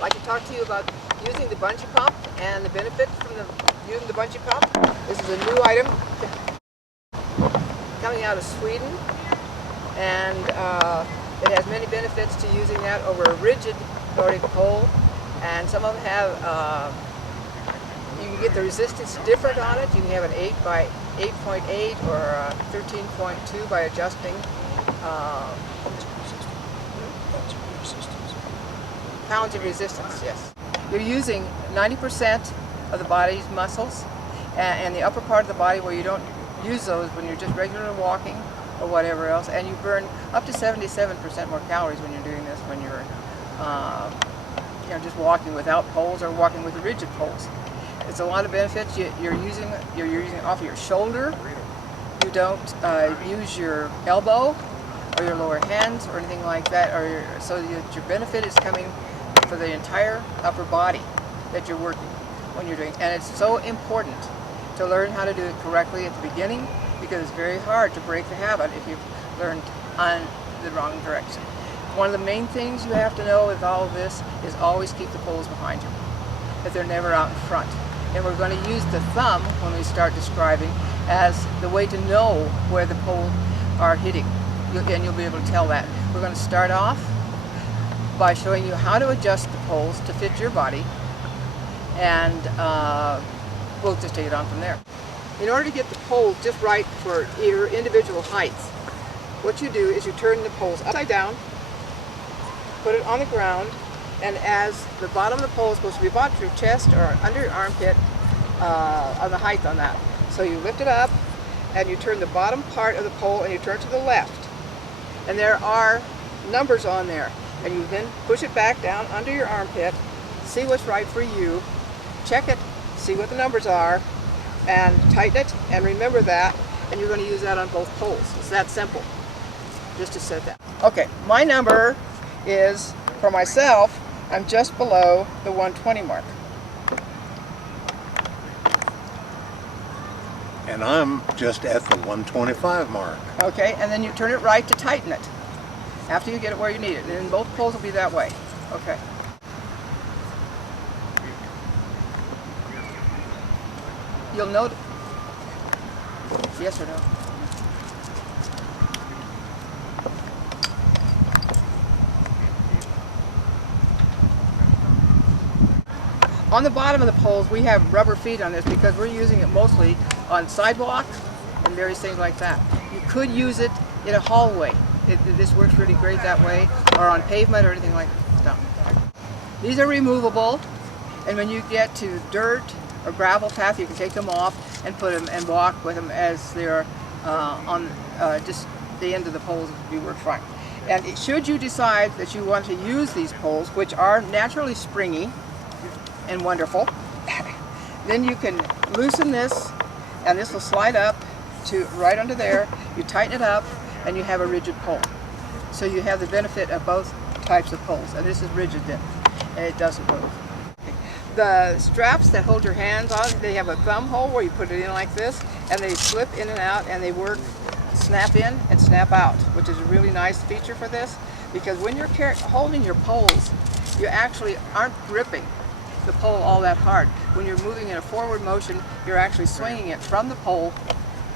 I'd like to talk to you about using the bungee pump and the benefits from using the bungee pump. This is a new item coming out of Sweden, and it has many benefits to using that over a rigid Nordic pole. And some of them have, you can get the resistance different on it. You can have an 8 by 8.8 or a 13.2 by adjusting pounds of resistance, yes. You're using 90% of the body's muscles and the upper part of the body where you don't use those when you're just regular walking or whatever else, and you burn up to 77% more calories when you're doing this when you're just walking without poles or walking with rigid poles. It's a lot of benefits. You're using off of your shoulder. You don't use your elbow or your lower hands or anything like that, so your benefit is coming for the entire upper body that you're working when you're doing. And it's so important to learn how to do it correctly at the beginning, because it's very hard to break the habit if you've learned on the wrong direction. One of the main things you have to know with all of this is always keep the poles behind you, that they're never out in front. And we're going to use the thumb when we start describing as the way to know where the poles are hitting. And you'll be able to tell that. We're going to start off by showing you how to adjust the poles to fit your body, and we'll just take it on from there. In order to get the poles just right for your individual heights, what you do is you turn the poles upside down, put it on the ground, and as the bottom of the pole is supposed to be about your chest or under your armpit, on the height on that. So you lift it up and you turn the bottom part of the pole and you turn to the left. And there are numbers on there. And you then push it back down under your armpit, see what's right for you, check it, see what the numbers are, and tighten it, and remember that, and you're going to use that on both poles. It's that simple, just to set that. Okay, my number is, for myself, I'm just below the 120 mark. And I'm just at the 125 mark. Okay, and then you turn it right to tighten it after you get it where you need it. And then both poles will be that way. Okay. You'll note, yes or no? On the bottom of the poles, we have rubber feet on this because we're using it mostly on sidewalks and various things like that. You could use it in a hallway. This works really great that way, or on pavement or anything like that. These are removable, and when you get to dirt or gravel path, you can take them off and put them and walk with them as they're on just the end of the poles. You work fine. And should you decide that you want to use these poles, which are naturally springy and wonderful, then you can loosen this, and this will slide up to right under there. You tighten it up, and you have a rigid pole. So you have the benefit of both types of poles, and this is rigid then, and it doesn't move. The straps that hold your hands on, they have a thumb hole where you put it in like this, and they slip in and out, and they work snap in and snap out, which is a really nice feature for this, because when you're holding your poles, you actually aren't gripping the pole all that hard. When you're moving in a forward motion, you're actually swinging it from the pole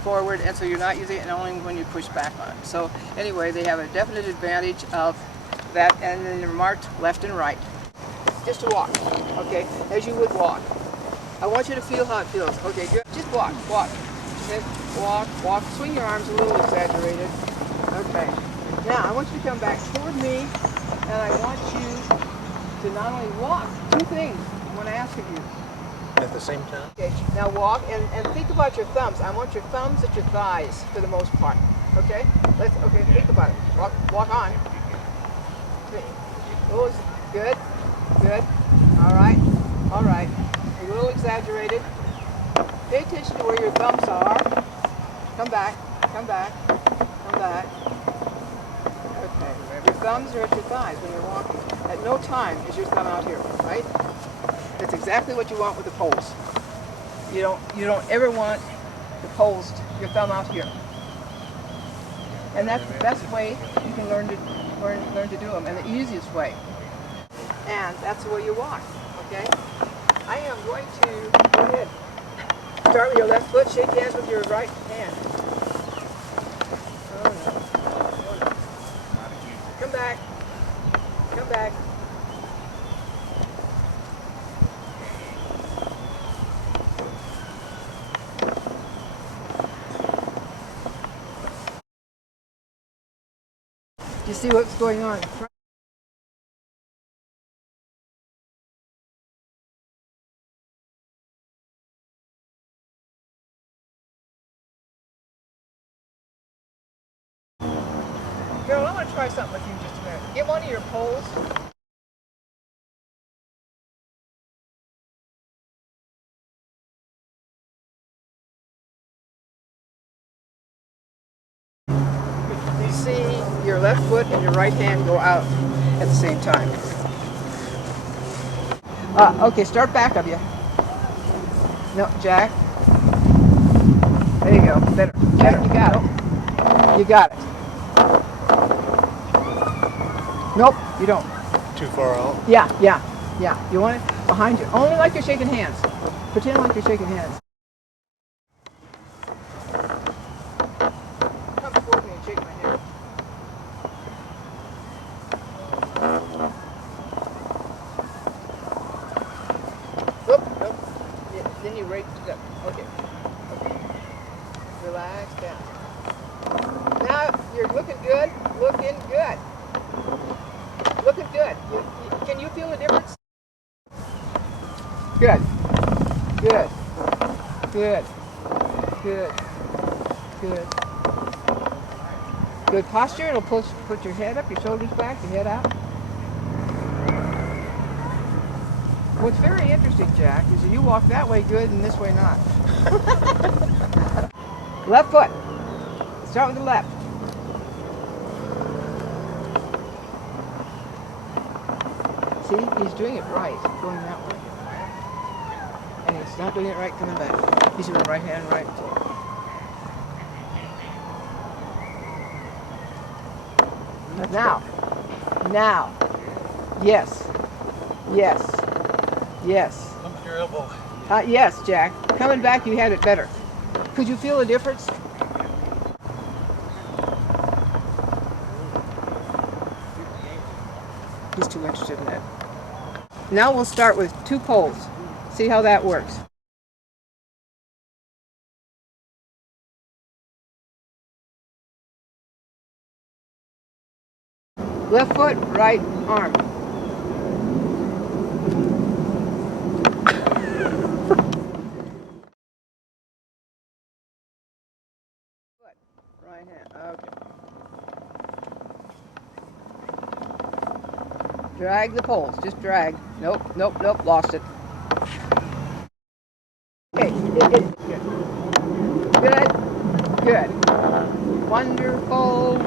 forward, and so you're not using it only when you push back on it. So anyway, they have a definite advantage of that, and then they're marked left and right. Just to walk, okay, as you would walk. I want you to feel how it feels. Okay, good. Just walk, walk. Okay, walk, walk. Swing your arms a little exaggerated. Okay. Now I want you to come back toward me, and I want you to not only walk, two things I want to ask of you. At the same time? Okay, now walk and think about your thumbs. I want your thumbs at your thighs for the most part. Okay? Okay, think about it. Walk on. Okay. Good. Good. Alright. Alright. A little exaggerated. Pay attention to where your thumbs are. Come back. Come back. Come back. Okay. Your thumbs are at your thighs when you're walking. At no time is your thumb out here, right? That's exactly what you want with the poles. You don't ever want the poles, your thumb out here. And that's the best way you can learn to do them, and the easiest way. and that's the way you walk, okay? I am going to, go ahead. Start with your left foot, shake hands with your right hand. Oh no. Oh no. Come back. Come back. Do you see what's going on? Girl, I want to try something with you in just a minute. Get one of your poles. You see your left foot and your right hand go out at the same time. Okay, start back of you. No, Jack. There you go. Better. Better. You got it. You got it. Nope, you don't. Too far out? Yeah. You want it behind you. Only like you're shaking hands. Pretend like you're shaking hands. Come toward me and shake my hand. Nope. Yeah, then you rake it up. Okay. Relax down. Now you're looking good. Looking good. Looking good. Can you feel the difference? Good. Good. Good. Good. Good. Good posture. It'll put your head up, your shoulders back, your head out. What's very interesting, Jack, is that you walk that way good and this way not. Left foot. Start with the left. See, he's doing it right, going that way. And he's not doing it right coming back. He's doing right hand right. Now. Yes. Look at your elbow. Yes, Jack. Coming back, you had it better. Could you feel the difference? He's too interested in that. Now we'll start with 2 poles. See how that works. Left foot, right arm. Foot, right hand. Okay. Drag the poles. Just drag. Nope. Lost it. Okay. Good. Wonderful.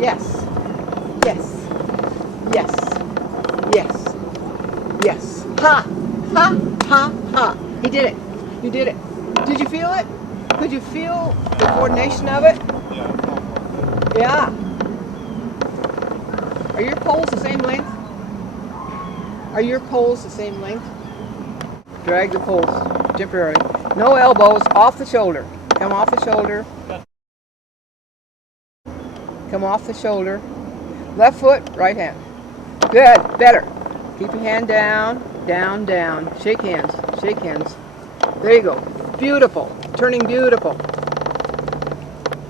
Yes. Ha. He did it. You did it. Did you feel it? Could you feel the coordination of it? Yeah. Are your poles the same length? Drag the poles temporarily. No elbows, off the shoulder. Come off the shoulder. Left foot, right hand. Good, better. Keep your hand down. Shake hands. There you go. Beautiful. Turning beautiful.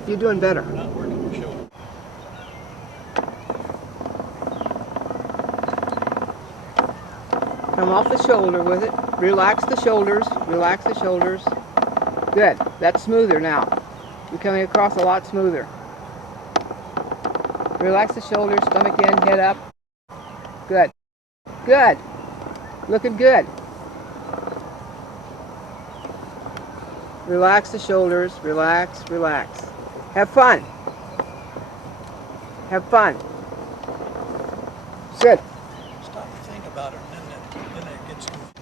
You're doing better. Not working your shoulder. Come off the shoulder with it. Relax the shoulders. Good. That's smoother now. You're coming across a lot smoother. Relax the shoulders, stomach in, head up. Good. Looking good. Relax the shoulders. Relax. Have fun. Good. Stop and think about it, and then it gets confused.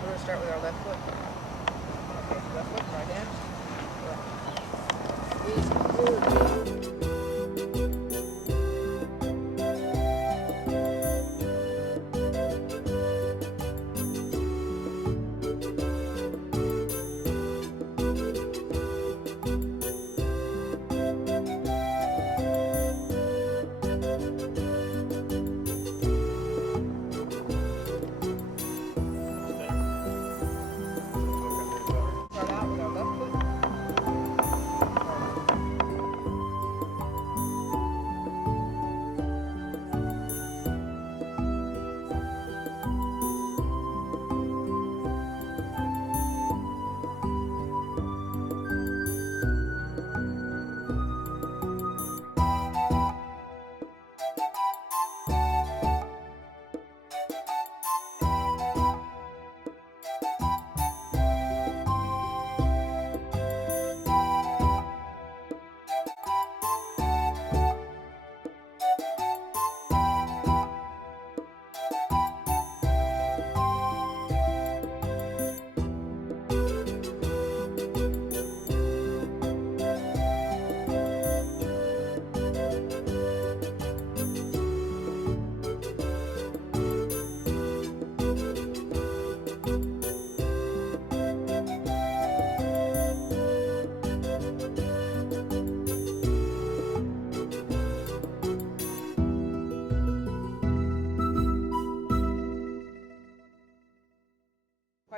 We're going to start with our left foot. Okay, left foot, right hand. Easy.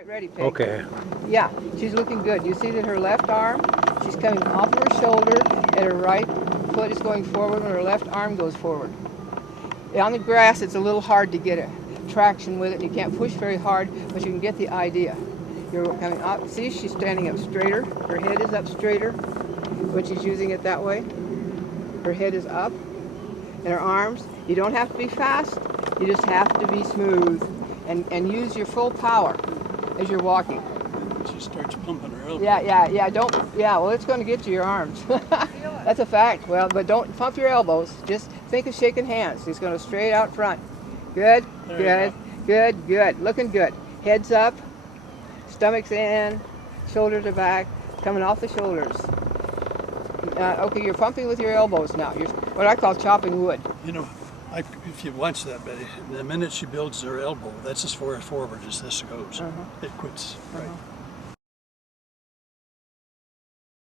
Quite ready, Payte. Okay. Yeah, she's looking good. You see that her left arm, she's coming off of her shoulder, and her right foot is going forward, and her left arm goes forward. On the grass, it's a little hard to get a traction with it. You can't push very hard, but you can get the idea. You're coming up. See, she's standing up straighter. Her head is up straighter when she's using it that way. Her head is up, and her arms. You don't have to be fast. You just have to be smooth, and use your full power as you're walking. She starts pumping her elbow. Yeah, well, it's going to get to your arms. That's a fact. Well, but don't pump your elbows. Just think of shaking hands. He's going to straight out front. Good, good. Looking good. Heads up, stomach's in, shoulders are back, coming off the shoulders. Okay, you're pumping with your elbows now. You're what I call chopping wood. You know, if you watch that, Betty, the minute she builds her elbow, that's as far forward as this goes. It quits. Right.